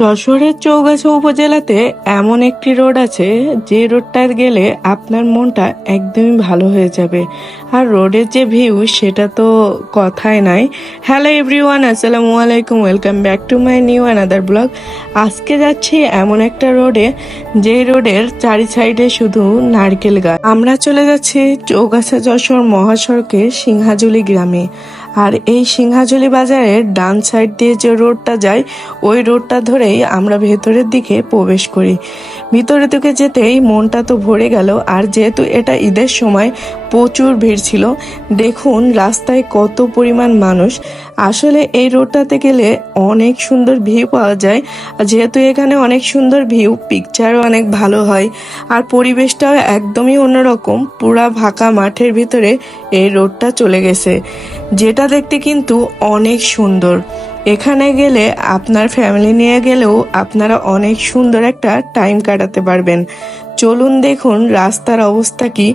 যশোরের চৌগাছা উপজেলাতে এমন একটি রোড আছে, যে রোডটায় গেলে আপনার মনটা একদমই ভালো হয়ে যাবে। আর রোডের যে ভিউ সেটা তো কথাই নাই। হ্যালো এভরিওয়ান আসসালামু আলাইকুম welcome back to my new another blog আজকে যাচ্ছি এমন একটা রোডে, যে রোডের চারি সাইডে শুধু নারকেল গাছ। আমরা চলে যাচ্ছি চৌগাছা যশোর মহাসড়কে সিংহাজুলি গ্রামে। আর এই সিংহাজলি বাজারের ডান সাইড দিয়ে যে রোডটা যায়, ওই রোডটা ধরেই আমরা ভেতরের দিকে প্রবেশ করি। ভিতরে দিকে যেতেই মনটা তো ভরে গেল, আর যেহেতু এটা ঈদের সময় প্রচুর ভিড় ছিল, দেখুন রাস্তায় কত পরিমাণ মানুষ। আসলে এই রোডটাতে গেলে অনেক সুন্দর ভিউ পাওয়া যায়, আর যেহেতু এখানে অনেক সুন্দর ভিউ পিকচারও অনেক ভালো হয়, আর পরিবেশটাও একদমই অন্যরকম, পুরা ফাঁকা মাঠের ভিতরে এই রোডটা চলে গেছে। যেটা দেখতে কিন্তু অনেক সুন্দর। এখানে গেলে আপনার ফ্যামিলি নিয়ে গেলেও আপনারা অনেক সুন্দর একটা টাইম কাটাতে পারবেন। চলুন দেখুন রাস্তার অবস্থা কি।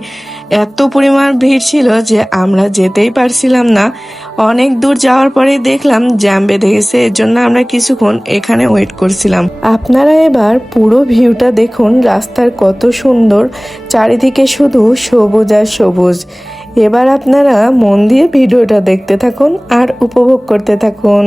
এত পরিমাণ ভিড় ছিল যে আমরা যেতেই পারছিলাম না। অনেক দূর যাওয়ার পরেই দেখলাম জ্যাম বেঁধে গেছে এর জন্য আমরা কিছুক্ষণ এখানে ওয়েট করছিলাম। আপনারা এবার পুরো ভিউটা দেখুন, রাস্তার কত সুন্দর। চারিদিকে শুধু সবুজ আর সবুজ। এবার আপনারা মন দিয়ে ভিডিওটা দেখতে থাকুন আর উপভোগ করতে থাকুন।